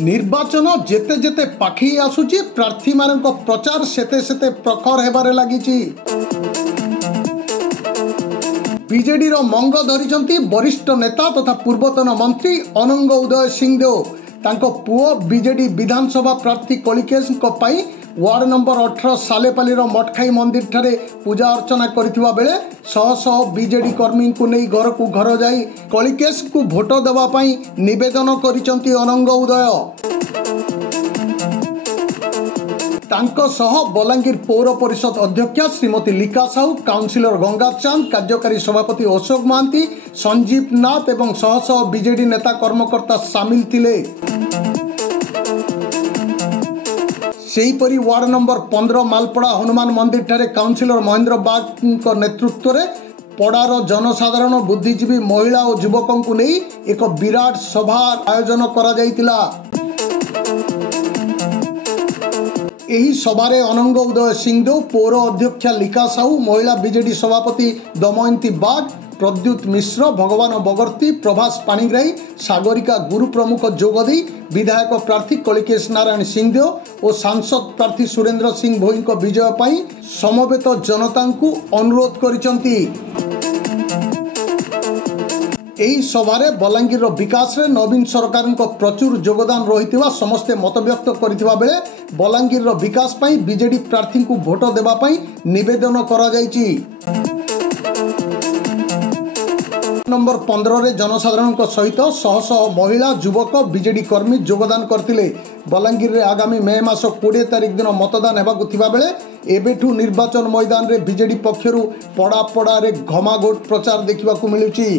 निर्वाचन जेते जेते पाखी आसुची प्रार्थी मानक प्रचार सेते सेते प्रखर हेबारे लागिची। बीजेडी रो मंग धरिचंती वरिष्ठ नेता तथा पूर्वतन मंत्री अनंग उदय सिंहदेव। तांको पुओ बीजेडी विधानसभा प्रार्थी कलिकेश पई वार्ड नंबर 18 सालेपाली मठखाई मंदिर ठारे पूजा अर्चना करथिबा बेले शह शह बीजेडी कर्मी को नहीं घर को घर जाई कलिकेश को भोट देवा पई निवेदन करिसंती अनंग उदय। तांको सह बलांगीर पौर परिषद अध्यक्षा श्रीमती लिका साहू, काउंसिलर गंगा चांद, कार्यकारी सभापति अशोक महांती, संजीव नाथ एवं शह शह बीजेडी नेता कर्मकर्ता सामिल थिले। सेहीपरि वार्ड नंबर 15 मालपड़ा हनुमान मंदिर ठारे काउंसिलर महेंद्र बाग नेतृत्व में पड़ार जनसाधारण, बुद्धिजीवी, महिला और युवकों को नहीं एक विराट सभा आयोजन करा जायतिला। एही सभारे अनंग उदय सिंहदेव, पौर अध्यक्षा लिका साहू, महिला बीजेडी सभापति दमयंती बाग, प्रद्युत मिश्र, भगवान बगर्ती, प्रभास पाणिग्राही, सागरिका गुरु प्रमुख जोगदी, विधायक प्रार्थी कलिकेश नारायण सिंहदेव और सांसद प्रार्थी सुरेंद्र सिंह भोई विजय पाई समवेत जनता को अनुरोध करिसंती। एही सभारे बलांगीर विकास रे नवीन सरकार को प्रचुर योगदान रही समस्ते मत व्यक्त करथिबा बेले बलांगीर विकास पाई बीजेडी प्रार्थी को भोट देबा पाई निवेदन करा जायछि। नंबर 15 रे जनसाधारण सहित शह शह महिला, युवक, बीजेडी कर्मी योगदान करथिले। बलांगीर रे आगामी मे मास 20 तारिख दिन मतदान हेबाकु थिबा बेले एबेठू निर्वाचन मैदान रे बीजेडी पक्षरु पड़ा पड़ा रे घमाघोट प्रचार देखिबाकु मिलुछि।